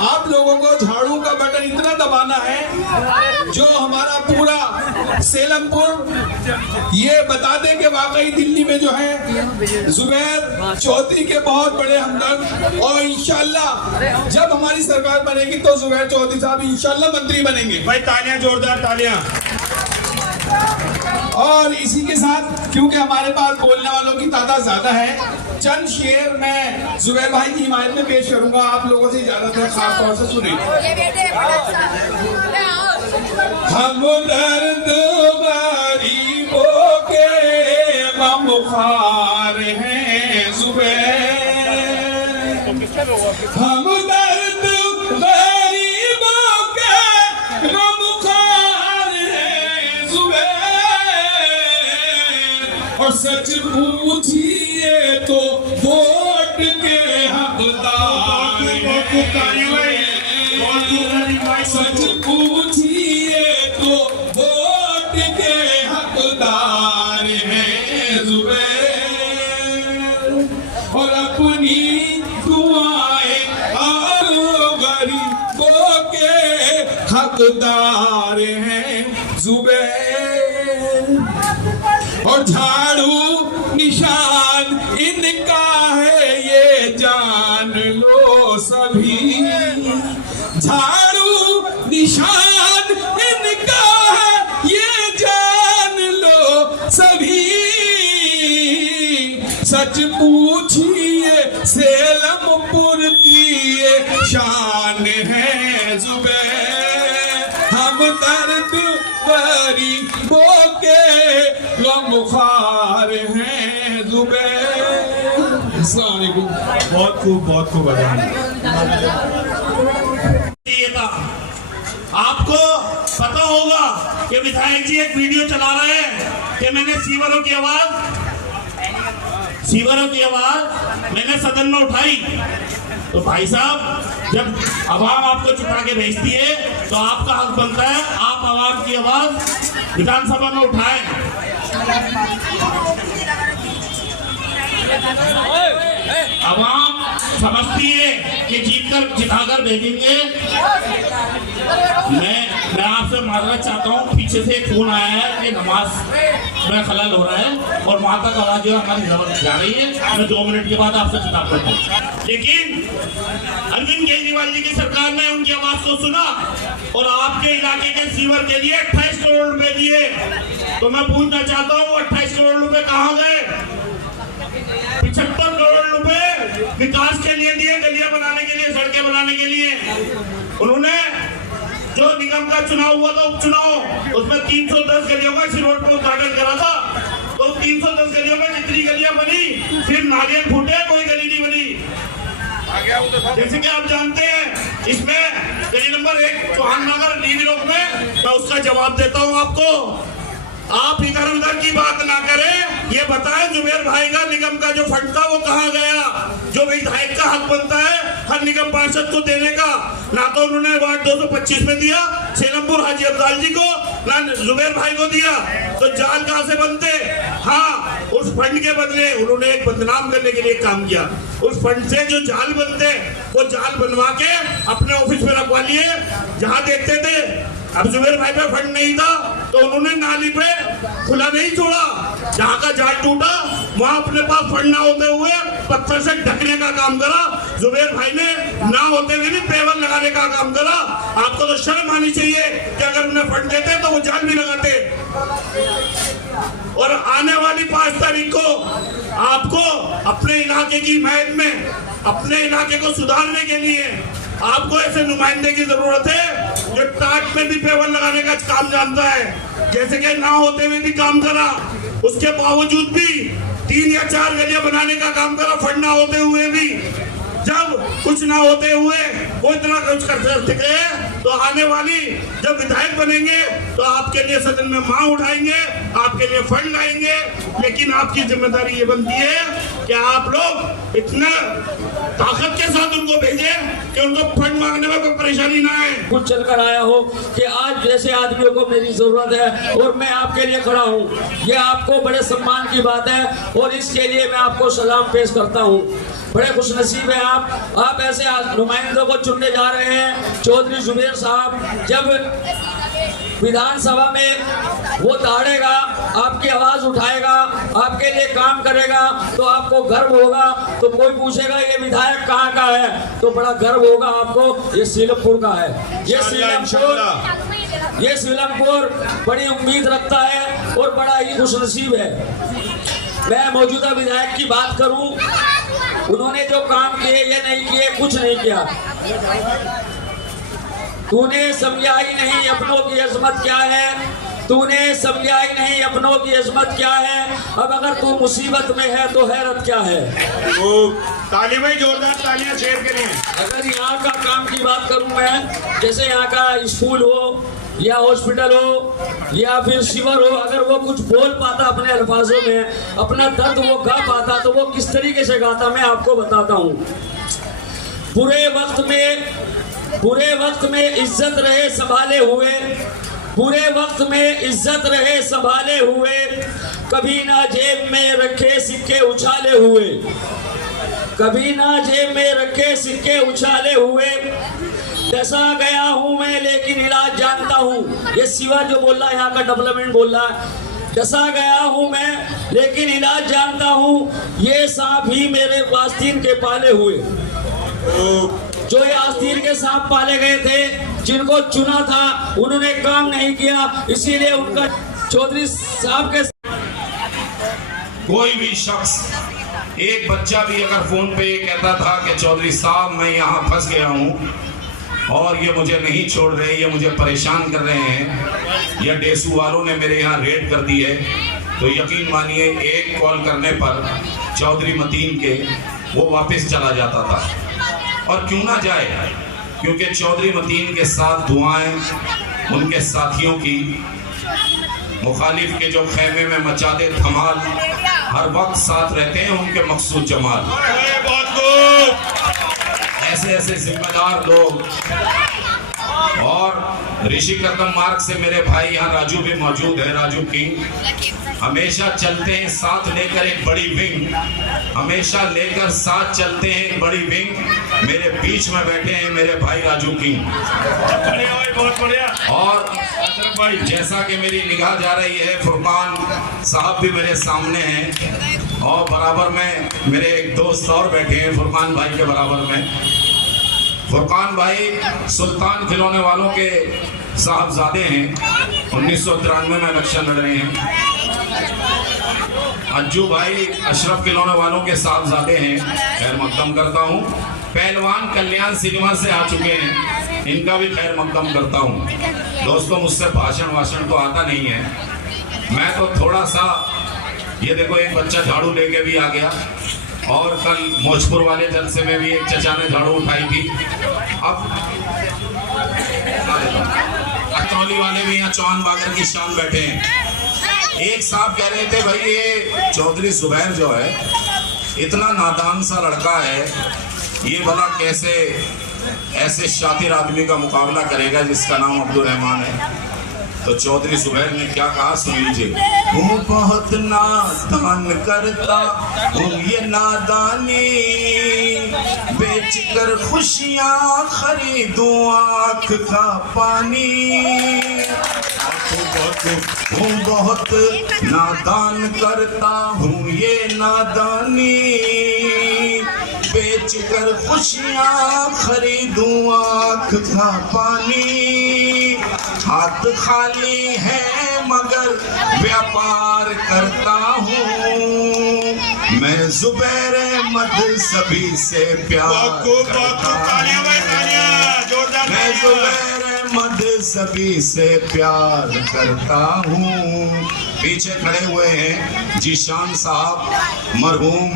आप लोगों को झाड़ू का बटन इतना दबाना है जो हमारा पूरा सेलमपुर ये बता दे कि वाकई दिल्ली में जो है जुबैर चौधरी के बहुत बड़े हमदर्द, और इंशाल्लाह जब हमारी सरकार बनेगी तो जुबैर चौधरी साहब इंशाल्लाह मंत्री बनेंगे। भाई तालियां, जोरदार तालियां। और इसी के साथ क्योंकि हमारे पास बोलने वालों की तादाद ज्यादा है, चंद शेर मैं जुबैर भाई की हिमायत में पेश करूंगा, आप लोगों से इजाजत है, खास तौर से सुनिए। हम दर्द गरीबों के गमख्वार हैं जुबैर, हम दर्द गरीबों के गमख्वार हैं जुबैर, और सच पूछिए तो वोट के हकदार हैं, सच पूछिए तो वोट के हकदार हैं जुबैर, और अपनी दुआएं और गरीबों के हकदार हैं जुबैर, और झाड़ू निशान इनका है ये जान लो सभी, झाड़ू निशान इनका है ये जान लो सभी, सच पूछिए सेलमपुर की ये शान है जुबैर, हम दर्द गरीबों के गमख्वार हैं जुबैर। अस्सलाम वालेकुम। बहुत खूब आपको पता होगा कि विधायक जी एक वीडियो चला रहे हैं कि मैंने सीवरों की आवाज मैंने सदन में उठाई। तो भाई साहब, जब आवाम आपको चुटा के भेजती है तो आपका हक बनता है आप आवाम की आवाज विधानसभा में उठाएं। आवाम समझती है कि जिताकर भेजेंगे। मैं आपसे माजरत चाहता हूँ, पीछे से एक फोन आया है कि नमाज में खलल हो रहा है और वहां तक आवाज जो हमारी जा रही है। मैं 2 मिनट के बाद आपसे खिताब करता हूँ। लेकिन अरविंद केजरीवाल जी की सरकार ने उनकी आवाज को सुना और आपके इलाके के सीवर के लिए 28 करोड़ रुपए दिए। तो मैं पूछना चाहता हूँ 28 करोड़ रुपए कहाँ गए? 75 करोड़ रुपए विकास के लिए दिए, गलियां बनाने के लिए, सड़कें बनाने के लिए। उन्होंने जो निगम का चुनाव हुआ था, उपचुनाव, उसमें 310 गलियों का सिरोड में उद्घाटन करा था। तो 310 गलियों में जितनी गलियां बनी, सिर्फ नारियल फूटे, कोई गली नहीं बनी। जैसे कि आप जानते हैं, इसमें गली नंबर 1 चौहान नगर डीवी रोड में, मैं उसका जवाब देता हूं आपको। आप इधर उधर की बात ना करें, ये बताएं जुबैर भाई का निगम का जो फंड था वो कहाँ गया? जो विधायक का हक बनता है हर निगम पार्षद को देने का, ना तो उन्होंने वार्ड 225 में दिया सेलमपुर हाजी अफजाल जी को, ना जुबैर भाई को दिया। तो जाल कहाँ से बनते? हाँ, उस फंड के बदले उन्होंने एक बदनाम करने के लिए काम किया। उस फंड से जो जाल बनते वो जाल बनवा के अपने ऑफिस में रखवा लिए, जहाँ देखते थे। अब जुबैर भाई पे फंड नहीं था तो उन्होंने नाली पे खुला नहीं छोड़ा, जहाँ का जाल टूटा वहां अपने पास फंड ना होते हुए पत्थर से ढकने का काम करा। जुबैर भाई ने ना होते हुए भी पेवर लगाने का काम करा। आपको तो शर्म आनी चाहिए कि अगर उन्हें फंड देते तो वो जाल भी लगाते। और आने वाली 5 तारीख को आपको अपने इलाके की हिमायत में, अपने इलाके को सुधारने के लिए आपको ऐसे नुमाइंदे की जरूरत है जो टाट में भी पेवर लगाने का काम जानता है। जैसे कि ना होते हुए भी काम करा, उसके बावजूद भी 3 या 4 गलियां बनाने का काम करा, फंड ना होते हुए भी। जब कुछ ना होते हुए वो इतना कुछ कर सकते हैं, तो आने वाली जब विधायक बनेंगे तो आपके लिए सदन में मांग उठाएंगे, आपके लिए फंड लाएंगे। लेकिन आपकी जिम्मेदारी ये बनती है कि आप लोग इतना ताकत के साथ उनको भेजे कि उनको फंड मांगने में कोई परेशानी ना आए। कुछ चलकर आया हो कि आज जैसे आदमियों को मेरी जरूरत है और मैं आपके लिए खड़ा हूँ, ये आपको बड़े सम्मान की बात है और इसके लिए मैं आपको सलाम पेश करता हूँ। बड़े खुशनसीब है आप ऐसे नुमाइंदों को चुनने जा रहे हैं। चौधरी जुबेर साहब जब विधानसभा में वो दौड़ेगा, आपकी आवाज उठाएगा, आपके लिए काम करेगा तो आपको गर्व होगा। तो कोई पूछेगा ये विधायक कहाँ का है तो बड़ा गर्व होगा आपको, ये सीलमपुर का है। ये सीलमपुर बड़ी उम्मीद रखता है और बड़ा ही खुशनसीब है। मैं मौजूदा विधायक की बात करूं, उन्होंने जो काम किए ये नहीं किए, कुछ नहीं किया। तूने समझा ही नहीं अपनों की अजमत क्या है, तूने समझा ही नहीं अपनों की अजमत क्या है। अब अगर तू मुसीबत में है तो हैरत क्या है। ताली भाई, जोरदार तालियां शेर के लिए। अगर यहाँ का काम की बात करूं मैं, जैसे यहाँ का स्कूल हो या हॉस्पिटल हो या फिर शिविर हो, अगर वो कुछ बोल पाता अपने अल्फाजों में, अपना दर्द वो गा पाता तो वो किस तरीके से गाता मैं आपको बताता हूँ। बुरे वक्त में इज्जत रहे संभाले हुए, बुरे वक्त में इज्जत रहे संभाले हुए, कभी ना जेब में रखे सिक्के उछाले हुए, कभी ना जेब में रखे सिक्के उछाले हुए। डसा गया हूँ मैं लेकिन इलाज जानता हूँ। ये सिवा जो बोल रहा है यहाँ का डेवलपमेंट बोल रहा है। डसा गया हूँ मैं लेकिन इलाज जानता हूँ, ये सांप ही मेरे आस्तीन के पाले हुए। जो ये आस्तीन के सांप पाले गए थे, जिनको चुना था उन्होंने काम नहीं किया, इसीलिए उनका चौधरी साहब के कोई भी शख्स, एक बच्चा भी अगर फोन पे ये कहता था कि चौधरी साहब मैं यहाँ फंस गया हूँ और ये मुझे नहीं छोड़ रहे, ये मुझे परेशान कर रहे हैं, या डेसू वालों ने मेरे यहाँ रेड कर दी है, तो यकीन मानिए एक कॉल करने पर चौधरी मतीन के वो वापस चला जाता था। और क्यों ना जाए, क्योंकि चौधरी मतीन के साथ दुआएं उनके साथियों की, मुखालिफ के जो खेमे में मचाते धमाल, हर वक्त साथ रहते हैं उनके मकसूद जमाल। ऐसे ऐसे जिम्मेदार लोग। और ऋषि कदम मार्ग से मेरे भाई यहाँ राजू भी मौजूद है, राजू किंग, हमेशा चलते हैं साथ लेकर एक बड़ी विंग, हमेशा लेकर साथ चलते हैं एक बड़ी विंग। मेरे बीच में बैठे हैं मेरे भाई राजू किंग। बहुत बढ़िया। और जैसा कि मेरी निगाह जा रही है, फुरकान साहब भी मेरे सामने हैं और बराबर में मेरे एक दोस्त और बैठे हैं फुरकान भाई के बराबर में। फुरकान भाई सुल्तान खिलौने वालों के साहबजादे हैं, 1993 में इलेक्शन लड़ रहे हैं। अज्जू भाई अशरफ खिलौने वालों के साहबजादे हैं, खैर मकदम करता हूँ। पहलवान कल्याण सिनेमा से आ चुके हैं, इनका भी खैर मकदम करता हूँ। दोस्तों मुझसे भाषण तो आता नहीं है, मैं तो थोड़ा सा, ये देखो एक बच्चा झाड़ू लेके भी आ गया, और कल मौजपुर वाले जलसे में भी एक चचा ने झाड़ू उठाई थी। अब अतरौली वाले भी यहाँ चौहान बागर की शान बैठे हैं। एक साहब कह रहे थे भाई ये चौधरी जुबैर जो है इतना नादान सा लड़का है, ये भला कैसे ऐसे शातिर आदमी का मुकाबला करेगा जिसका नाम अब्दुल रहमान है। तो चौधरी जुबैर ने क्या कहा सुन लीजिए। वो बहुत नादान करता हूँ ये नादानी, बेच कर खुशियाँ खरीदूं आँख का पानी। हूँ बहुत नादान करता हूँ ये नादानी, बेच कर खुशियाँ खरीदूं आँख का पानी। हाथ खाली है मगर व्यापार करता हूँ, मैं जुबैर अहमद सभी से प्यार करता हूँ, मैं जुबैर अहमद सभी से प्यार करता हूँ। पीछे खड़े हुए हैं जीशान साहब, मरहूम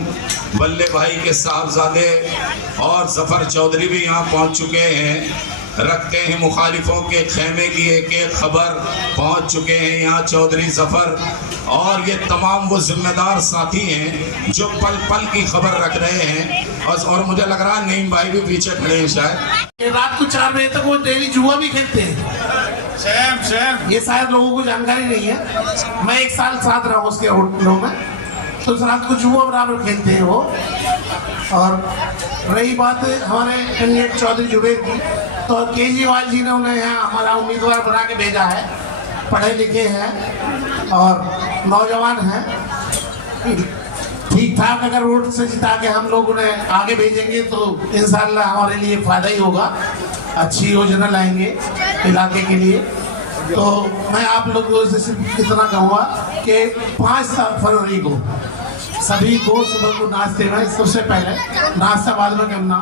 वल्लभ भाई के साहबजादे, और जफर चौधरी भी यहाँ पहुँच चुके हैं। रखते हैं मुखालिफों के खेमे की एक एक खबर, पहुँच चुके हैं यहाँ चौधरी जफर, और ये तमाम वो जिम्मेदार साथी हैं जो पल पल की खबर रख रहे हैं। और मुझे लग रहा है नईम भाई भी पीछे खड़े हैं शायद। रात को 4 बजे तक वो डेली जुआ भी खेलते हैं। सेम ये शायद लोगों को जानकारी नहीं है। मैं 1 साल साथ रहा हूँ उसके होटलों में, तो उस रात को जुआ बराबर खेलते हैं वो। और रही बात हमारे कैंडिडेट चौधरी जुबेर की, तो केजरीवाल जी ने उन्हें यहाँ हमारा उम्मीदवार बना के भेजा है। पढ़े लिखे हैं और नौजवान हैं, ठीक ठाक अगर वोट से जिता के हम लोग उन्हें आगे भेजेंगे तो इंशाल्लाह हमारे लिए फायदा ही होगा। अच्छी योजना लाएंगे इलाके के लिए। तो मैं आप लोगों से सिर्फ इतना कहूँगा कि 5 फरवरी को सभी को सुबह को नाश्ते में, सबसे पहले नाश्ता बाद में करना,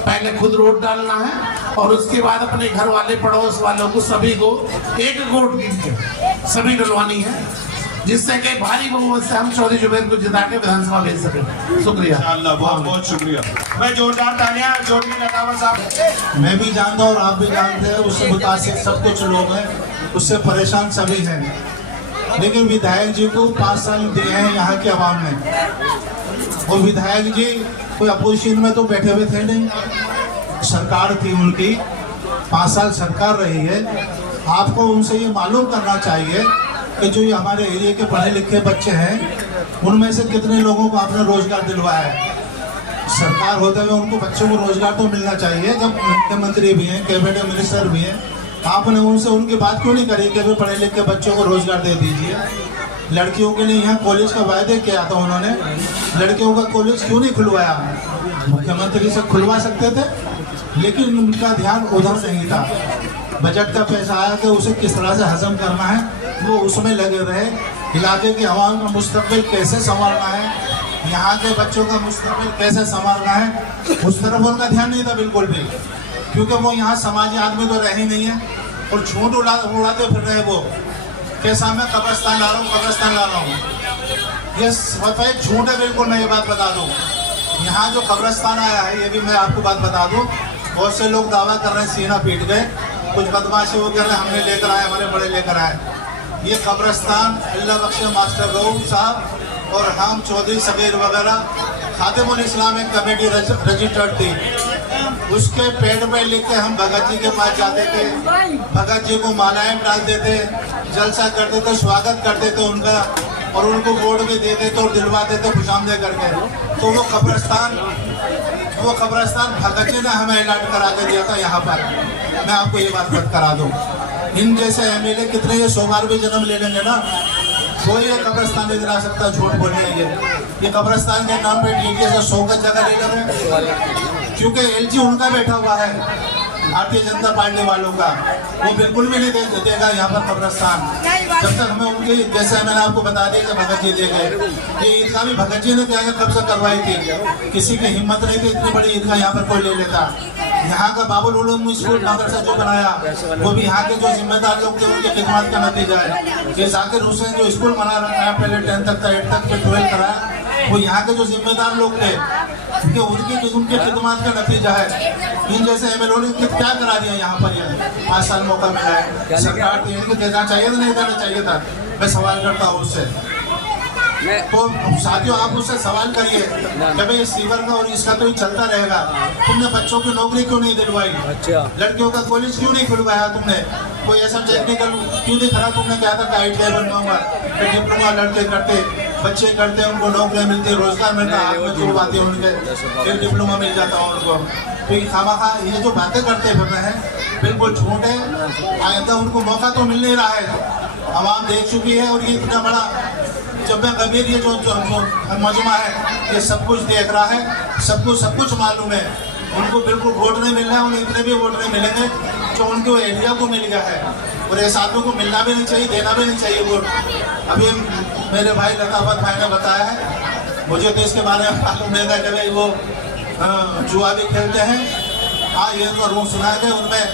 पहले खुद वोट डालना है और उसके बाद अपने घर वाले पड़ोस वालों को सभी को एक वोट गिन के सभी डलवानी है, जिससे कि भारी बहुमत से हम चौधरी जुबेर को जिता के विधानसभा भेज सकें। शुक्रिया, बहुत बहुत शुक्रिया। मैं जोरदार तालियां चौधरी लतावर साहब। मैं भी जानता हूँ और आप भी जानते हैं, उससे मुतासिर सब कुछ लोग हैं, उससे परेशान सभी हैं। लेकिन विधायक जी को 5 साल दिए हैं यहाँ के आवाम ने, और विधायक जी कोई अपोजिशन में तो बैठे हुए थे नहीं, सरकार थी उनकी, 5 साल सरकार रही है। आपको उनसे ये मालूम करना चाहिए कि जो ये हमारे एरिया के पढ़े लिखे बच्चे हैं उनमें से कितने लोगों को आपने रोजगार दिलवाया है। सरकार होते हुए उनको बच्चों को रोजगार तो मिलना चाहिए। जब मुख्यमंत्री भी हैं, कैबिनेट मिनिस्टर भी हैं, आपने उनसे उनकी बात क्यों नहीं करी कि वे पढ़े लिखे बच्चों को रोजगार दे दीजिए। लड़कियों के लिए यहाँ कॉलेज का वायदे किया था उन्होंने, लड़कियों का कॉलेज क्यों नहीं खुलवाया? मुख्यमंत्री से खुलवा सकते थे, लेकिन उनका ध्यान उधर नहीं था। बजट का पैसा आया कि उसे किस तरह से हजम करना है, वो उसमें लगे रहे। इलाके की आवाम का मुस्तकबिल कैसे संभालना है, यहाँ के बच्चों का मुस्तकबिल कैसे संभालना है, उस तरफ उनका ध्यान नहीं था बिल्कुल भी, क्योंकि वो यहाँ समाजी आदमी तो रहे नहीं है। और झूठ उड़ाते फिर रहे वो, कैसा मैं कब्रस्तान ला रहा हूँ, कब्रस्तान ला रहा हूँ। ये सफेद झूठ है बिल्कुल। मैं ये बात बता दूँ, यहाँ जो कब्रस्तान आया है, ये भी मैं आपको बात बता दूँ, बहुत से लोग दावा कर रहे हैं सीना पीट गए, कुछ बदमाशी वो कर रहे हैं हमने लेकर आए, हमारे बड़े लेकर आए। ये कब्रस्तान अल्लाह बख्श मास्टर रऊफ साहब और हम चौधरी सगीर वगैरह खातिमुल इस्लाम एक कमेटी रजिस्टर्ड थी, उसके पेड़ पे लिख के हम भगत जी के पास जाते थे, भगत जी को मालाएं डालते थे, जलसा करते थे, स्वागत करते थे उनका, और उनको वोट भी देते थे और दिलवाते थे खुशामदे करके। तो वो कब्रस्तान भगत जी ने हमें अलर्ट करा के दिया था यहाँ पर। मैं आपको ये बात करा दूँ, इन जैसे एमएलए कितने ये 100 बार भी जन्म ले लेंगे ना, कोई ये कब्रस्तान नहीं दिला सकता झूठ बोलने। ये कब्रस्तान के नाम पे टीके से 100 गज जगह ले लेंगे, क्योंकि एलजी उनका बैठा हुआ है, भारतीय जनता पार्टी वालों का। वो बिल्कुल भी नहीं देगा यहाँ पर कब्रस्तान, जब तक हमें उनकी, जैसे मैंने आपको बता दिया कि भगत जी दे गए। ये ईदगाह भी भगत जी ने क्या कब्जा करवाई थी, किसी की हिम्मत नहीं थी इतनी बड़ी ईदगाह यहाँ पर कोई ले लेता। यहाँ का बाबुल उलूम स्कूल मदरसा जो बनाया, वो भी यहाँ के जो जिम्मेदार लोग थे उनके खिदमत का नतीजा है। ये जाकिर हुसैन जो स्कूल बना रखा है, पहले 10 तक था, 8 तक, फिर 12 कराया, वो यहाँ के जो जिम्मेदार लोग थे उनके खिदमत का नतीजा है। इन जैसे एमएलए ने क्या करा दिया यहाँ पर, ये 5 साल मौका मिला है। सरकार को इनको देना चाहिए था, नहीं देना चाहिए था? मैं सवाल करता हूँ उससे। तो साथियों, आप उससे सवाल करिए कि भाई सीवर का और इसका तो ही चलता रहेगा, तुमने बच्चों की नौकरी क्यों नहीं दिलवाई? लड़कियों का कॉलेज क्यों नहीं खुलवाया तुमने? कोई ऐसा टेक्निकल क्यों नहीं करा? तुमने क्या था कि ITI बनवाऊंगा, फिर डिप्लोमा लड़के करते, बच्चे करते, उनको नौकरियां मिलती, रोजगार मिलता, हाथ में जोड़ आती है उनके, फिर डिप्लोमा मिल जाता उनको। तो खामखा ये जो बातें करते फिर रहे हैं बिल्कुल झूठ है। आइंदा उनको मौका तो मिल नहीं रहा है, आवाम देख चुकी है। और ये इतना बड़ा जब मैं कबीर, ये जो मजमा है, ये सब कुछ देख रहा है, सबको सब कुछ मालूम है। उनको बिल्कुल वोट नहीं मिल रहा है, उन्हें इतने भी वोट नहीं मिलेंगे जो उनके एरिया को मिल गया है। और ऐसे आदमी को मिलना भी नहीं चाहिए, देना भी नहीं चाहिए वोट। अभी मेरे भाई लताफत भाई ने बताया है, मुझे तो इसके बारे में मालूम नहीं था कि भाई वो जुआ भी खेलते हैं। हाँ, ये तो रूम सुना है, उनमें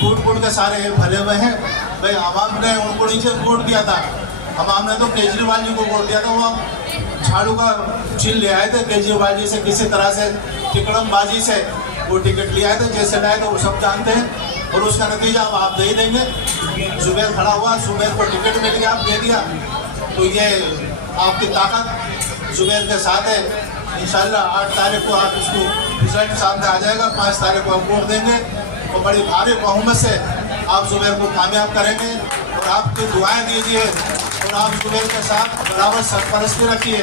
कूट के सारे भरे हुए हैं। भाई आवाम ने उनको नीचे वोट दिया था, अब हमने तो केजरीवाल जी को वोट दिया था, वो झाड़ू का छीन ले आए थे केजरीवाल जी से, किसी तरह से टिकड़मबाजी से वो टिकट ले आए थे, जैसे लाए तो वो सब जानते हैं। और उसका नतीजा अब आप दे ही देंगे। जुबैर खड़ा हुआ, जुबैर को टिकट मिल गया, आप दे दिया, तो ये आपकी ताकत जुबैर के साथ है। इंशाल्लाह 8 तारीख को आप इसको रिजल्ट सामने आ जाएगा, 5 तारीख को हम वोट देंगे और बड़ी भारी बहुमत से आप जुबैर को कामयाब करेंगे। और आपकी दुआएं दीजिए और आप जुबैर के साथ बराबर सरपरस्ती रखिए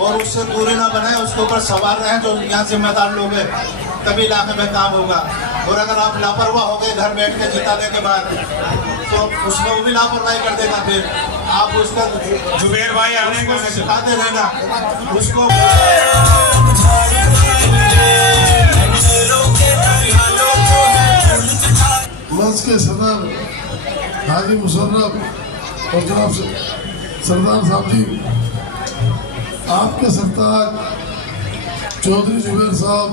और उससे दूरी ना बनाए, उसके ऊपर सवार रहें जो यहाँ जिम्मेदार लोग हैं, तभी इलाके में काम होगा। और अगर आप लापरवाह हो गए घर बैठ के जिताने के बाद, तो उसमें वो भी लापरवाही कर देगा, फिर आप उसका जुबैर भाई आने का सिखाते रहना उसको। मंच के सदर हाजी मुशर्रफ और जनाब सरदार साहब जी, आपके सरताज चौधरी जुबैर साहब,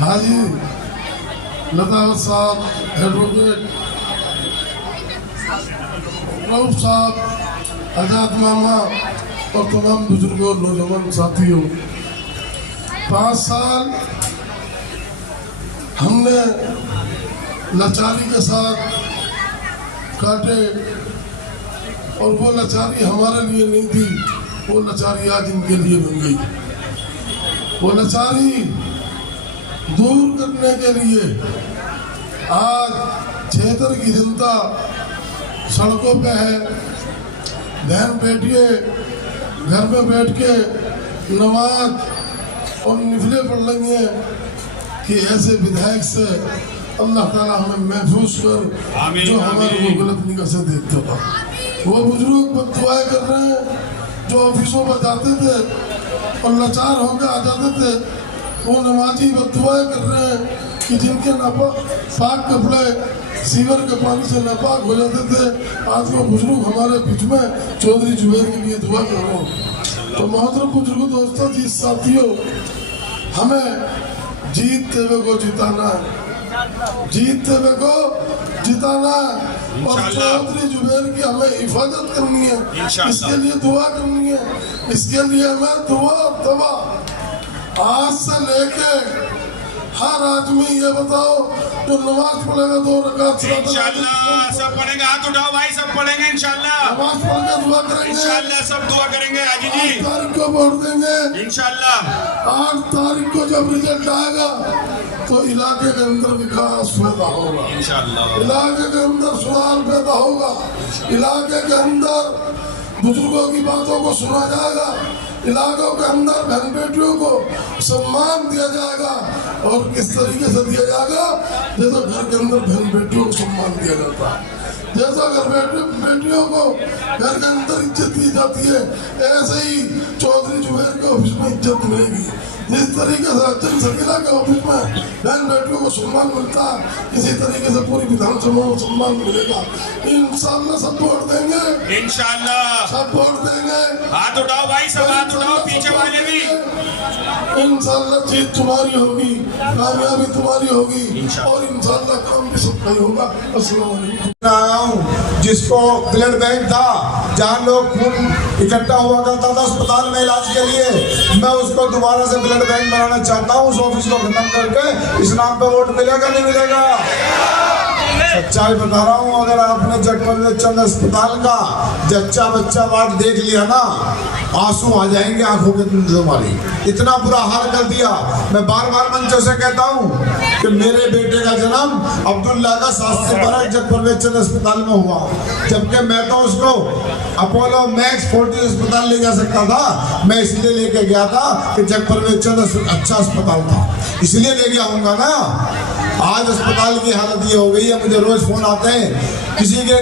हाजी लतावत साहब, एडवोकेट रऊफ साहब, आजाद मामा और तमाम बुजुर्गों और नौजवान साथियों, 5 साल हमने लाचारी के साथ काटे और वो लाचारी हमारे लिए नहीं थी, वो लाचारी आज इनके लिए बन गई। वो लाचारी दूर करने के लिए आज क्षेत्र की जनता सड़कों पे है। बहन बेटियाँ घर में बैठ के नमाज और निफले पढ़ रही हैं कि ऐसे विधायक से अल्लाह ताला हमें महफूज कर, जो हमारे को गलत निगाह से देखता था। वो बुजुर्ग बददुआएं कर रहे हैं जो ऑफिसों पर जाते थे और लाचार होकर आ जाते थे, वो नमाजी बददुआएं कर रहे हैं कि जिनके पाक कपड़े सीवर के पानी से नापाक हो जाते थे, आज वो बुजुर्ग हमारे बीच में चौधरी जुबैर के लिए दुआ कर रहे हैं। तो मोहतरम बुजुर्ग दोस्तों जी साथियों, हमें जीतते हुए को जिताना है, जीतते हुए को जिताना है और चौधरी जुबैर की हमें हिफाजत करनी है, इसके लिए दुआ करनी है, इसके लिए हमें दुआ और दवा आज से लेके हर आदमी ये बताओ जो नमाज पढ़ेगा 2 रकात इंशाल्लाह सब पढ़ेंगे, हाथ उठाओ भाई, सब पढ़ेंगे इंशाल्लाह, नमाज पढ़ के दुआ करेंगे, इंशाल्लाह सब दुआ करेंगे। हाजी जी 8 तारीख को वोट देंगे, इंशाल्लाह 8 तारीख को जब रिजल्ट आएगा तो इलाके के अंदर विकास पैदा होगा, इंशाल्लाह इलाके के अंदर सुधार पैदा होगा, इलाके के अंदर बुजुर्गों की बातों को सुना जाएगा, इलाकों के अंदर बहन बेटियों को सम्मान दिया जाएगा। और किस तरीके से दिया जाएगा, जैसा घर के अंदर बहन बेटियों को सम्मान दिया जाता है, जैसा घर बेटियों को घर के अंदर इज्जत दी जाती है, ऐसे ही चौधरी जुबैर के ऑफिस में इज्जत मिलेगी। जिस तरीके से अच्चन सकीला के ऑफिस में बहन बेटियों को सम्मान मिलता है, इसी तरीके से पूरी विधानसभा को सम्मान मिलेगा। इंशाल्लाह सब वोट देंगे, इंशाल्लाह सब वोट देंगे। हाथ उठाओ भाई, सब हाथ उठाओ, पीछे वाले भी। इंशाल्लाह जीत तुम्हारी होगी, कामयाबी तुम्हारी होगी और इंशाल्लाह काम भी सबका ही होगा। अस्सलाम वालेकुम। आया हूँ जिसको ब्लड बैंक था, जहाँ लोग खून इकट्ठा हुआ करता था अस्पताल में इलाज के लिए, मैं उसको दोबारा से ब्लड बैंक बनाना चाहता हूँ। उस ऑफिस को खत्म करके इस नाम पे वोट मिलेगा नहीं मिलेगा? सच्चाई बता रहा हूँ। अगर आपने जगपरवेज चंद अस्पताल का जच्चा बच्चा वार्ड देख लिया ना, आंसू आ जाएंगे आंखों के तुम्हारी, इतना बुरा हाल कर दिया। मैं बार बार मंचों से कहता हूँ कि मेरे बेटे का जन्म अब्दुल्ला का 7 से 12 जगपरवेज चंद अस्पताल में हुआ, जबकि मैं तो उसको अपोलो मैक्स 40 अस्पताल ले जा सकता था। मैं इसलिए लेके गया था कि जगपरवेज चंद अच्छा अस्पताल था, इसलिए ले गया हूँगा ना। आज अस्पताल की हालत ये हो गई है, मुझे रोज फोन आते हैं किसी के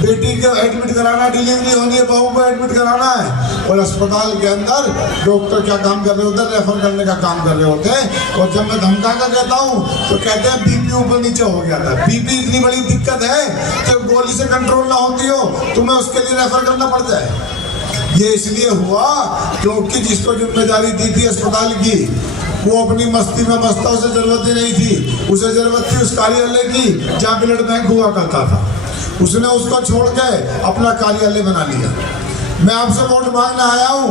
बेटी को एडमिट कराना, डिलीवरी होनी है, बहू को एडमिट कराना है, और अस्पताल के अंदर डॉक्टर क्या काम कर रहे होते हैं, रेफर करने का काम कर रहे होते हैं। और जब मैं धमका कर कहता हूँ तो कहते हैं बीपी ऊपर नीचे हो गया था। बीपी इतनी बड़ी दिक्कत है कि गोली से कंट्रोल ना होती हो, तुम्हें उसके लिए रेफर करना पड़ जाए। ये इसलिए हुआ क्योंकि जिसको जिम्मेदारी दी थी अस्पताल की, वो अपनी मस्ती में मस्त था, उसे जरूरत ही नहीं थी। उसे जरूरत थी उस कार्यालय की जहाँ ब्लड बैंक हुआ करता था। उसने उसको छोड़ के अपना कार्यालय बना लिया। मैं आपसे वोट मांगने आया हूँ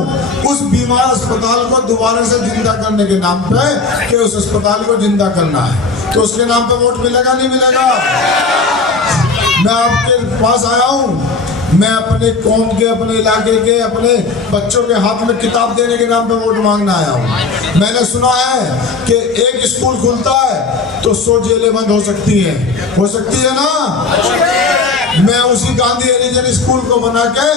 उस बीमार अस्पताल को दोबारा से जिंदा करने के नाम पे, कि उस अस्पताल को जिंदा करना है, तो उसके नाम पे वोट मिलेगा नहीं मिलेगा? मैं आपके पास आया हूँ, मैं अपने कौम के, अपने इलाके के, अपने बच्चों के हाथ में किताब देने के नाम पे वोट मांगने आया हूँ। मैंने सुना है कि एक स्कूल खुलता है तो 100 जेलें बंद हो सकती हैं, हो सकती है ना? मैं उसी गांधी हरिजन स्कूल को बना के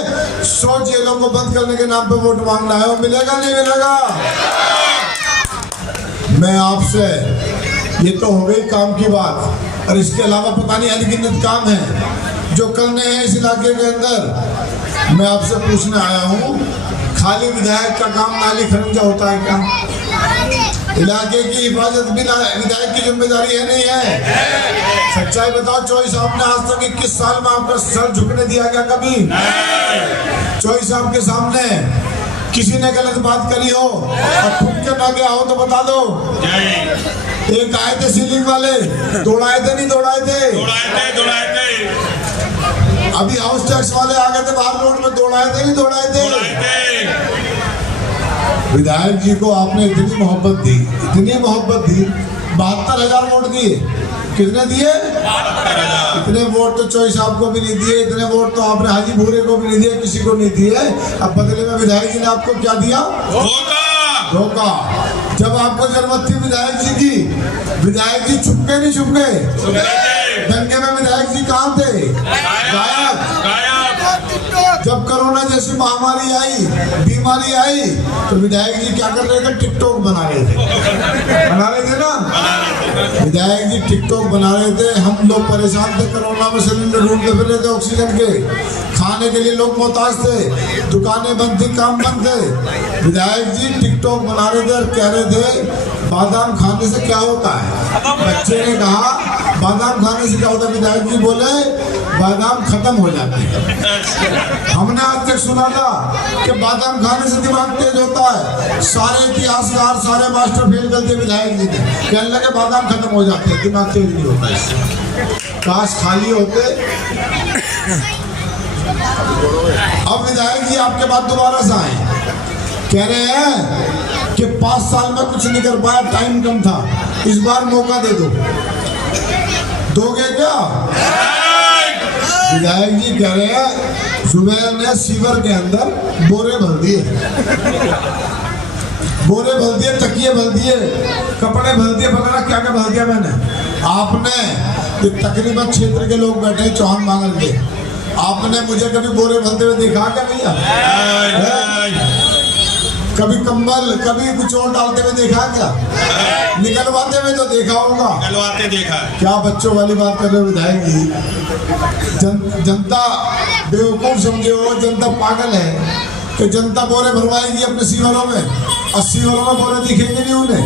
100 जेलों को बंद करने के नाम पे वोट मांगना है, मिलेगा नहीं मिलेगा? मैं आपसे, ये तो हो गई काम की बात, और इसके अलावा पता नहीं अनगिनत काम है जो करने हैं इस इलाके के अंदर। मैं आपसे पूछने आया हूँ, खाली विधायक का काम नाली खरंजा होता है क्या? इलाके की हिफाजत भी विधायक की जिम्मेदारी है नहीं है? सच्चाई बताओ, चौधरी साहब ने आज तक 21 साल में आपका सर झुकने दिया क्या कभी? चौधरी साहब के सामने किसी ने गलत बात करी हो और फूट के ना गया हो तो बता दो। एक आए थे सीलिंग वाले, दौड़ाए थे नहीं दौड़ाए थे? दौड़ाए थे। अभी हाउस टैक्स वाले आ गए थे बाहर रोड में, दौड़ाए थे नहीं दौड़ाए थे? विधायक जी को आपने इतनी मोहब्बत दी, इतनी मोहब्बत दी, 72,000 वोट दिए। कितने दिए? 72,000। इतने वोट तो चौधरी साहब को भी नहीं दिए, इतने वोट तो आपने हाजी भूरे को भी नहीं दिए, किसी को नहीं दिए। अब बदले में विधायक जी ने आपको क्या दिया? धोखा। जब आपको जरूरत थी विधायक जी की, विधायक जी छुप गए नहीं छुप गए? दंगे में विधायक जी कहाँ थे? गायब। जब कोरोना जैसी महामारी आई, बीमारी आई, तो विधायक जी क्या कर रहे थे? टिकटॉक बना रहे थे ना? विधायक जी टिकटॉक बना रहे थे। हम लोग परेशान थे, कोरोना में सिलेंडर ढूंढते फिर रहे थे ऑक्सीजन के, खाने के लिए लोग मोहताज थे, दुकानें बंद थी, काम बंद थे। विधायक जी टिकटॉक बना रहे थे और कह रहे थे बादाम खाने से क्या होता है? बच्चे ने कहा बादाम खाने से क्या होता है? विधायक जी बोले बादाम खत्म हो जाते हैं। हमने आज तक सुना था कि बादाम खाने से दिमाग तेज होता है। सारे इतिहासकार, सारे मास्टर फेल करते विधायक जी ने, कहने लगे बादाम खत्म हो जाते हैं, दिमाग तेज नहीं होता इससे। काश खाली होते। अब विधायक जी आपके बाद दोबारा से आए, कह रहे हैं कि 5 साल में कुछ नहीं कर पाया, टाइम कम था, इस बार मौका दे दो। दोगे क्या? विधायक जी कह रहे हैं जुबैर ने सीवर के अंदर बोरे भर दिए, बोरे भर दिए, तकिए भर दिए, कपड़े भर दिए, पता क्या क्या भर दिया मैंने। आपने, ये तकरीबन क्षेत्र के लोग बैठे हैं चौहान मांगल के, आपने मुझे कभी बोरे भरते हुए देखा क्या भैया? कभी कंबल, कभी कुछ और डालते हुए देखा क्या? निकलवाते हुए तो देखा होगा। निकलवाते देखा। क्या बच्चों वाली बात कर रहे हो विधायक जी? जनता बेवकूफ समझे हो, जनता पागल है कि जनता बोरे भरवाएगी अपने सीवरों में, और सीवरों में बोरे दिखेंगे नहीं उन्हें।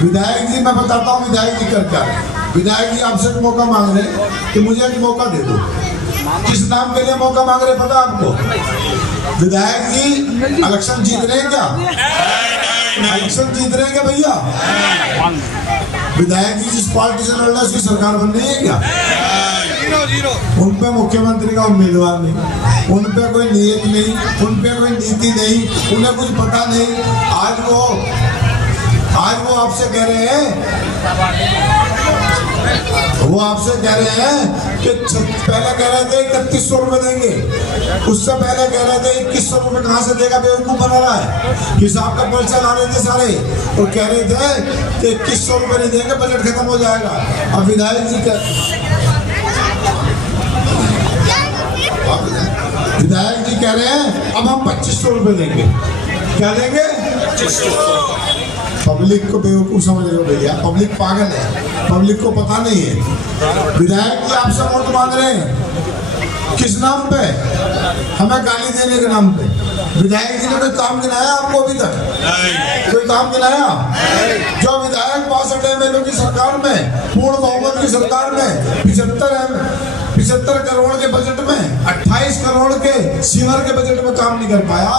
विधायक जी मैं बताता हूँ विधायक जी कर क्या रहे। विधायक जी आपसे एक मौका मांग रहे कि मुझे एक मौका दे दो। किस नाम के लिए मौका मांग रहे पता आपको? विधायक जी इलेक्शन जीत रहे हैं क्या? इलेक्शन जीत रहे हैं क्या भैया? विधायक जी जिस पार्टी से लड़ रहे हैं उसकी सरकार बन रही है क्या? उन पे मुख्यमंत्री का उम्मीदवार नहीं, उन पे कोई नीयत नहीं, उन पे कोई नीति नहीं, उन्हें कुछ पता नहीं। आज वो आपसे कह रहे हैं, वो आपसे कह रहे हैं कि पहले कह रहे थे 3100 रुपए देंगे, उससे पहले कह रहे थे 2100 रुपए कहाँ से देगा, बेवकूफ बना रहा है। हिसाब का पर्चा ला रहे थे सारे और कह रहे थे कि 2100 रुपए नहीं देंगे, बजट खत्म हो जाएगा। अब विधायक जी कह रहे हैं अब हम 2500 रुपए देंगे। क्या देंगे? 2500। पब्लिक को बेवकूफ समझ रहे हो भैया, पब्लिक पागल है, पब्लिक को पता नहीं है। विधायक जी आपसे वोट मांग रहे हैं किस नाम पे? हमें गाली देने के नाम पे। विधायक जी ने कोई काम गिनाया आपको अभी तक? कोई काम गिनाया? जो विधायक 62 MLA की सरकार में, पूर्ण बहुमत की सरकार में 75 करोड़ के बजट में 28 करोड़ के सीवर के बजट में काम नहीं कर पाया,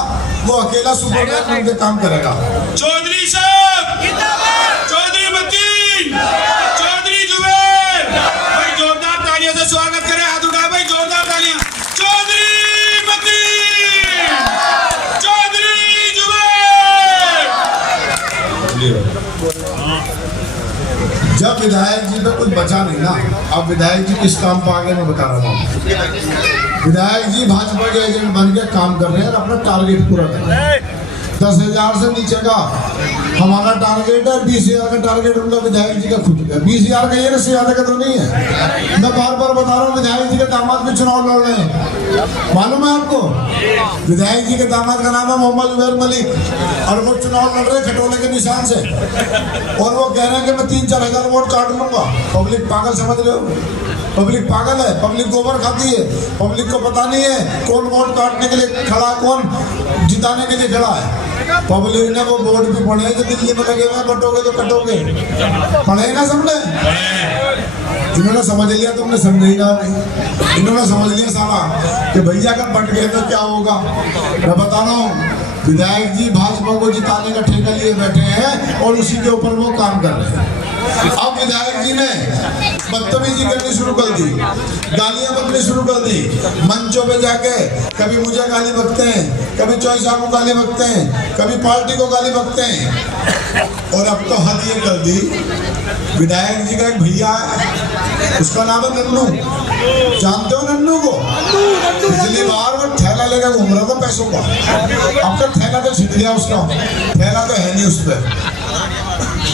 वो अकेला सुपरमैन बनके काम करेगा। चौधरी साहब विधायक जी पे कुछ बचा नहीं ना। अब विधायक जी किस काम पर आगे मैं बता रहा हूँ। विधायक जी भाजपा के एजेंट बन के काम कर रहे हैं और अपना टारगेट पूरा कर रहे हैं। 10,000 से नीचे का हमारा टारगेट है, 20,000 का टारगेट उनका विधायक जी का खुद का। 20,000 का ये से ज्यादा का तो नहीं है। मैं बार बार बता रहा हूँ, विधायक जी के दामाद भी चुनाव लड़ रहे हैं, मालूम है आपको। विधायक जी के दामाद का नाम है मोहम्मद जुबैर मलिक और वो चुनाव लड़ रहे खटोले के निशान से, और वो कह रहे हैं कि मैं 3-4 हजार वोट काट लूंगा। पब्लिक पागल समझ रहे हो? पब्लिक पागल है, पब्लिक गोबर खाती है। पब्लिक को पता नहीं है कौन वोट काटने के लिए खड़ा, कौन जिताने के लिए खड़ा है। पब्लिक ने वो वोट भी पढ़े जो दिल्ली में लगे हुए, बटोगे तो कटोगे, पढ़े ना सबने। इन्होंने समझ लिया, तुमने समझे ही ना। इन्होंने समझ लिया सारा कि भैया का बट गए तो क्या होगा। मैं बता रहा हूँ, विधायक जी भाजपा को जिताने का ठेका लिए बैठे हैं और उसी के ऊपर वो काम कर रहे हैं। अब विधायक जी ने बदतमीजी करनी शुरू कर दी, गालियां बकनी शुरू कर दी। मंचों पे जाके कभी मुझे गाली बकते हैं, कभी चौई साहब को गाली बकते हैं, कभी पार्टी को गाली बकते हैं। और अब तो हद ये कर दी, विधायक जी का एक भैया है, उसका नाम है नन्नू। जानते हो नन्नू को? पिछली बार वो थैला लेकर घूम रहा था पैसों का, अब तो थैला तो छिप गया उसका, थैला तो है नहीं उस पर।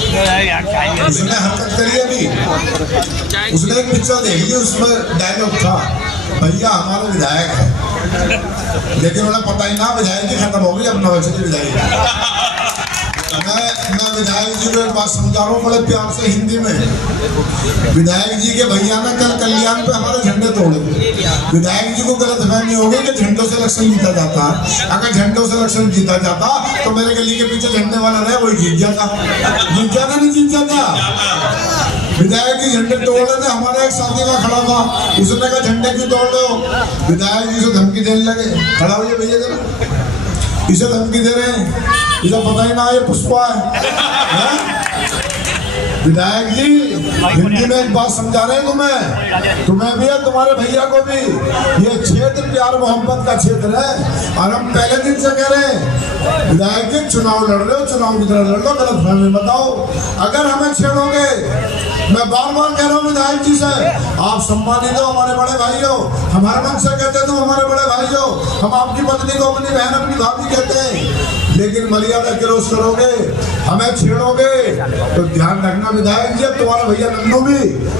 उसने हरकत करी अभी, उसने एक पिक्चर देख ली, उसमें डायलॉग था, भैया हमारा विधायक है, लेकिन उन्हें पता ही ना विधायक जी खत्म हो गई, अब नवल विधायक। मैं विधायक जी को एक बात समझा रहा हूँ बड़े प्यार से हिंदी में। विधायक जी के भैया ने कल कल्याण पे हमारे झंडे तोड़े। विधायक जी को गलतफहमी हो गई कि झंडों से इलेक्शन जीता जाता है। अगर झंडों से इलेक्शन जीता जाता तो मेरे गली के पीछे झंडे वाला रहे वही जीत जाता। जीत जाता नहीं जीत जाता। विधायक जी झंडे तोड़ रहे थे, हमारा एक साथी का खड़ा था, उसने कहा झंडे क्यों तोड़ रहे हो? विधायक जी से धमकी देने लगे, खड़ा हुई भैया जरा, इसे धमकी दे रहे हैं, इसे पता ही ना ये पुष्पा है। विधायक जी हिंदी में एक बात समझा रहे हैं तुम्हें भी है, तुम्हारे भैया को भी। ये क्षेत्र प्यार मोहब्बत का क्षेत्र है और हम पहले दिन से कह रहे हैं, विधायक जी चुनाव लड़ रहे हो, चुनाव की तरह लड़ लो, गलत फहमी बताओ। अगर हमें छेड़ोगे, मैं बार बार कह रहा हूँ विधायक जी से, आप सम्मानित हो, हमारे बड़े भाई हो, हमारे मन से कहते तो हमारे बड़े भाई हो, हम आपकी पत्नी को अपनी बहन अपनी भाभी कहते हैं, लेकिन मर्यादा क्रॉस करोगे, हमें छेड़ोगे तो ध्यान रखना विधायक जी, तुम्हारा भैया नन्नू भी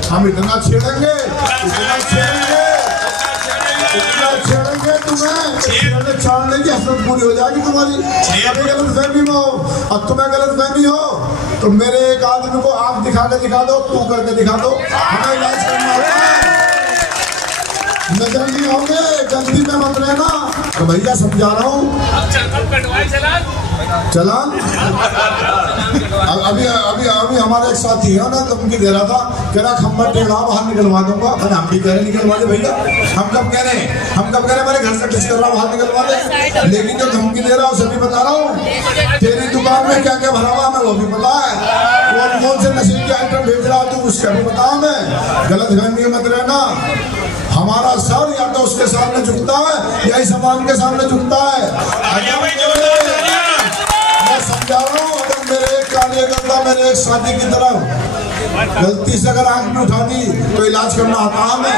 हम इतना छेड़ेंगे, इतना छेड़ेंगे, इतना छेड़ेंगे तुम्हें छाड़ने की हसरत पूरी हो जाएगी तुम्हारी। अभी गलत फहमी में हो, अब तुम्हें गलत फहमी हो तो मेरे एक आदमी को आप दिखा दो, तू करके दिखा दो, हमें इलाज करना होता है। नजर नहीं होंगे, गलती में मत रहना। तो भैया समझा रहा हूँ, चला अभी हमारे एक साथी है ना, धमकी दे रहा था, कह रहा खंबा टेढ़ा बाहर निकलवा दूंगा। मैंने हम भी कह रहे निकलवा दे भैया, हम कब कह रहे हमारे घर से टच कर रहा बाहर निकलवा दे, लेकिन जो धमकी दे रहा हूँ उसे भी बता रहा हूँ, तेरी दुकान में क्या क्या भरा हुआ हमें वो भी पता है, कौन से नशे के आइटम भेज रहा तू उसका भी पता हमें। गलत फहमी मत रहना, हमारा सर या तो उसके सामने झुकता है या इस समाज के सामने झुकता है। मैं समझा रहा हूँ, अगर मेरे एक कार्यकर्ता मेरे एक साथी की तरफ गलती से अगर आंख में उठा दी तो इलाज करना आता हमें।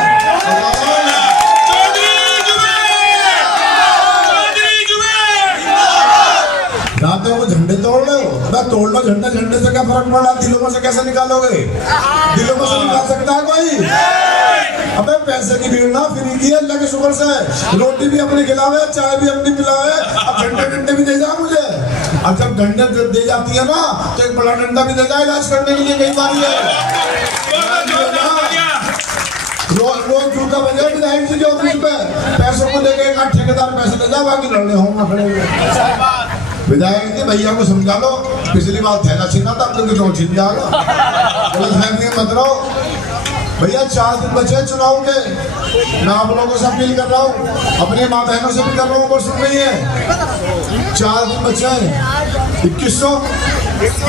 रातों को झंडे तोड़ लो, मैं तोड़ लो झंडे, झंडे से क्या फर्क पड़ा? दिलों में से कैसे निकालोगे? दिलों में से निकाल सकता है कोई? अबे पैसे की भीड़ ना फ्री की है, अल्लाह के शुक्र से रोटी भी अपनी खिलावे, चाय भी अपनी पिलावे, अब डंडे भी दे जा मुझे। अब जब डंडे दे जाती है ना तो एक बड़ा डंडा भी दे जाए इलाज करने के लिए, कई बार रोज जूता बजे विधायक जी के ऑफिस पे, पैसों को लेके एक ठेकेदार पैसे ले जा, बाकी लड़ने होंगे खड़े हुए। विधायक जी भैया को समझा लो, पिछली बार थैला छीना था, अब तो छीन जाएगा, मत रहो भैया। 4 दिन बचे चुनाव के, मैं आप लोगों से अपील कर रहा हूँ, अपनी माँ बहनों से भी कर रहा हूँ, वो सुन रही है। 4 दिन बचे हैं, 2100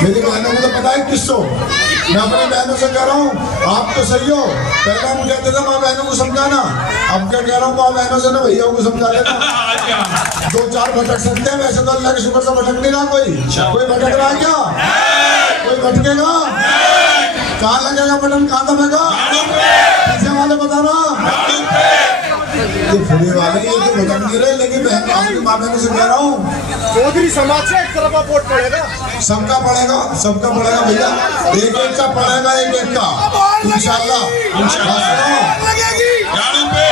मेरी बहनों को तो पता है 2100। मैं अपनी बहनों से कह रहा हूँ, आप तो सही हो, पहले हम कहते थे माँ बहनों को समझाना, अब क्या कह रहा हूँ, माँ बहनों से ना भैया को समझा लेना। 2-4 भटक सकते हैं, वैसे तो अल्लाह के शुक्र से भटक नहीं रहा कोई भटक रहा है क्या? कोई भटकेगा? कहाँ लगेगा बटन, कहाँ दबेगा? पीछे वाले बताना। ये फ्री वाले ये तो बटन नहीं रहे, लेकिन बहन आपकी माता से कह रहा हूँ चौधरी समाज से एक तरफा वोट पड़ेगा, सबका पड़ेगा भैया, एक एक का पड़ेगा, एक एक का इंशाल्लाह। झाड़ू पे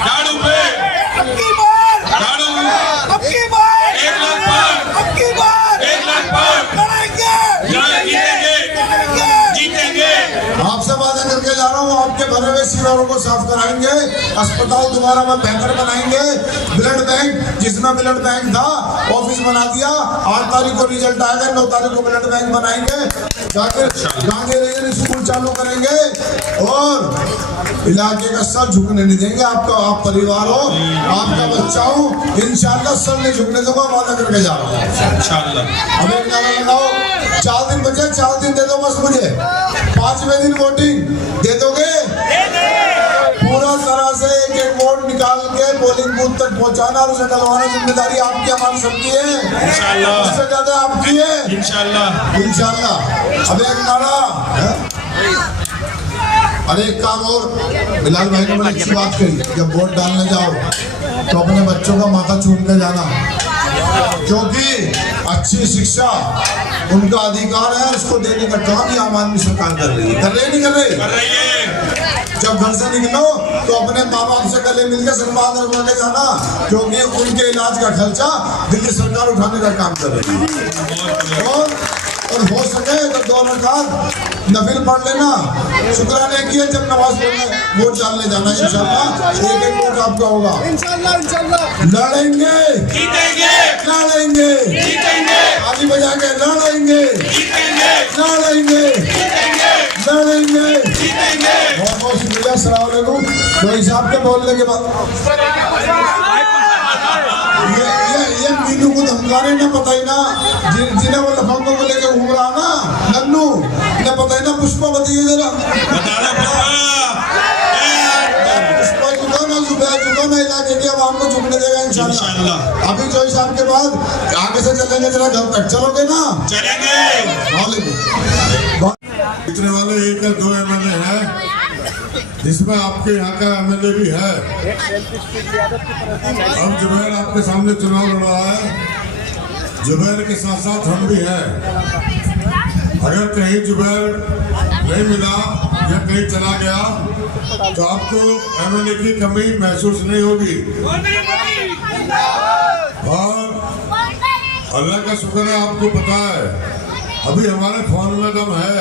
झाड़ू पे झाड़ू 1 लाख पार जीतेंगे। आपसे वादा करके जा रहा हूँ, आपके भरे हुए सीवरों को साफ कराएंगे, अस्पताल दोबारा में बेहतर बनाएंगे, ब्लड बैंक जिसमें ब्लड बैंक था ऑफिस बना दिया, 8 तारीख को रिजल्ट आएगा, 9 तारीख को ब्लड बैंक बनाएंगे, जाकर गांधी रीजन स्कूल चालू करेंगे और इलाके का सर झुकने नहीं देंगे। आपका आप परिवार हो, आपका बच्चा हो, इंशाल्लाह सर नहीं झुकने दूंगा, वादा करके जा रहा हूँ इंशाल्लाह। अब एक नारा लगाओ, 4 दिन बचे, 4 दिन दे दो बस मुझे, 5वें दिन वोटिंग दे दोगे? पूरा तरह से एक एक वोट निकाल के पोलिंग बूथ तक पहुंचाना और उसे डलवाना जिम्मेदारी आपकी, हमारी सबकी है इंशाल्लाह, उससे ज्यादा आपकी है इंशाल्लाह। अब एक नारा, अरे एक काम और, बिलाल भाई ने बड़ी अच्छी बात कही, जब वोट डालने जाओ तो अपने बच्चों का माथा चूम के जाना, क्योंकि अच्छी शिक्षा उनका अधिकार है, उसको देने का काम ये आम आदमी सरकार कर रही है। कर रही है। जब घर से निकलो तो अपने माँ बाप से गले मिलकर सन्मान रखवा के जाना, क्योंकि उनके इलाज का खर्चा दिल्ली सरकार उठाने का काम कर रही है। और हो सके तो 2 रकात नफिल पढ़ लेना, शुक्राने किए जब नमाज पढ़ने वोट डालने जाना इंशाल्लाह। एक एक वोट आपका होगा इंशाल्लाह। लड़ेंगे जीतेंगे, लड़ेंगे जीतेंगे, ताली बजा के लड़ेंगे जीतेंगे, लड़ेंगे जीतेंगे, लड़ेंगे जीतेंगे। बहुत बहुत शुक्रिया, अस्सलाम वालेकुम। तो हिसाब के बोलने के बाद ये मीनू को धमकाने ना पता ही ना, जिन्हें वो लफंगों को लेके घूम रहा ना नन्नू, इन्हें पता ही ना। पुष्पा बताइए जरा, पुष्पा झुका ना, झुका ना, इलाके की आवाम को झुकने देगा इंशाल्लाह। अभी जो हिसाब के बाद आगे से चलेंगे, जरा घर तक चलोगे ना? चलेंगे। इतने वाले 1 या 2 MLA हैं, जिसमें आपके यहाँ का MLA भी है। अब जुबैर आपके सामने चुनाव लड़ रहा है, जुबैर के साथ साथ हम भी हैं। अगर कहीं जुबैर नहीं मिला या कहीं चला गया तो आपको MLA की कमी महसूस नहीं होगी। और अल्लाह का शुक्र है, आपको पता है अभी हमारे फोन में दम है,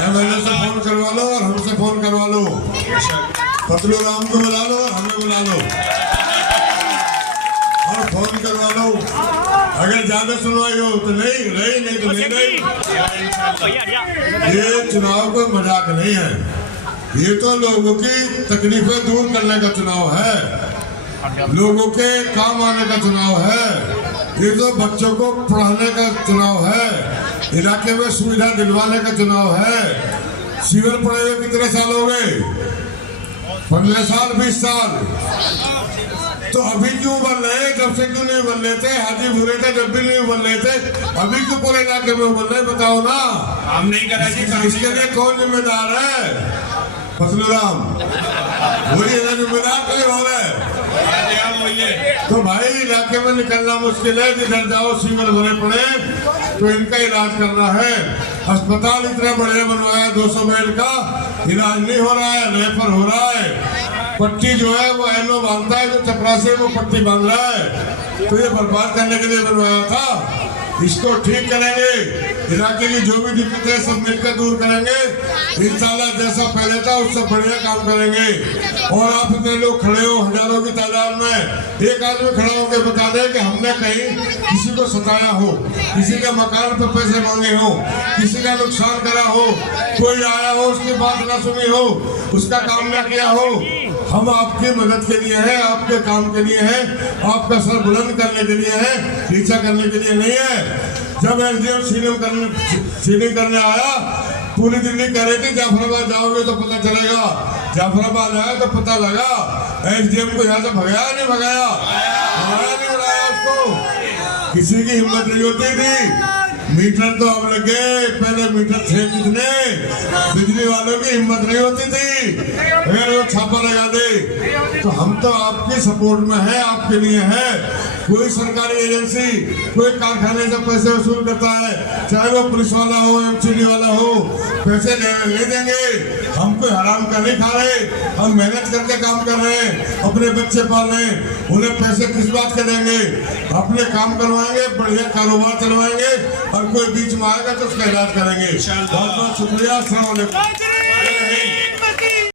MLA से फोन करवा लो और हमसे फोन करवा लो, पतलू राम को बुला लो और हमें बुला लो और फोन करवा लो। अगर ज्यादा सुनवाई हो तो नहीं तो नहीं। ये चुनाव कोई मजाक नहीं है, ये तो लोगों की तकलीफें दूर करने का चुनाव है, लोगों के काम आने का चुनाव है, ये तो बच्चों को पढ़ाने का चुनाव है, इलाके में सुविधा दिलवाने का चुनाव है। सीवर पड़े हुए कितने साल हो गए? 15 साल 20 साल। तो अभी क्यों बन रहे? जब से क्यों नहीं बन रहे थे? हाजी बुरे थे जब भी नहीं बन रहे थे, अभी क्यों पूरे इलाके में बन रहे? बताओ ना। हम नहीं कर रहे, इसके लिए कौन जिम्मेदार है? फसलुराम वही है जिम्मेदार, कोई और है? तो भाई इलाके में निकलना मुश्किल है, जिधर जाओ सीवर भरे पड़े, तो इनका इलाज करना है। अस्पताल इतना बढ़िया बनवाया, 200 बेड का, इलाज नहीं हो रहा है, रेफर हो रहा है। पट्टी जो है वो एलो बांधता है, जो चपरासी वो पट्टी बांध रहा है, तो ये बर्बाद करने के लिए बनवाया था। इसको ठीक करेंगे, इलाके की जो भी दिक्कतें सब मिलकर दूर करेंगे इंशाल्लाह। जैसा पहले था उससे बढ़िया काम करेंगे। और आप इतने लोग खड़े हो हजारों की तादाद में, एक आदमी खड़ा होकर बता दे कि हमने कहीं किसी को सताया हो, किसी के मकान पर पैसे मांगे हो, किसी का नुकसान करा हो, कोई आया हो उसकी बात ना सुनी हो, उसका काम न किया हो। हम आपकी मदद के लिए हैं, आपके काम के लिए हैं, आपका सर बुलंद करने के लिए है, नीचा करने के लिए नहीं है। जब SDM सीलिंग करने आया, पूरी दिल्ली कह रही थी जाफराबाद जाओगे तो पता चलेगा। जाफराबाद आया तो पता लगा SDM को यहाँ से भगाया नहीं भगाया, नहीं उड़ाया उसको। किसी की हिम्मत नहीं होती थी मीटर तो अब लगे, पहले मीटर थे कितने, बिजली वालों की हिम्मत नहीं होती थी अगर वो छापा लगा दे। तो हम तो आपके सपोर्ट में है, आपके लिए है। कोई सरकारी एजेंसी कोई कारखाने से पैसे वसूल करता है, चाहे वो पुलिस वाला हो एमसीडी वाला हो, पैसे ले देंगे। हम कोई हराम का नहीं खा रहे, हम मेहनत करके काम कर रहे हैं, अपने बच्चे पाल रहे हैं। उन्हें पैसे किस बात के देंगे? अपने काम करवाएंगे, बढ़िया कारोबार चलवाएंगे और कोई बीच में आएगा तो उसका इलाज करेंगे। बहुत बहुत शुक्रिया। अस्सलाम वालेकुम।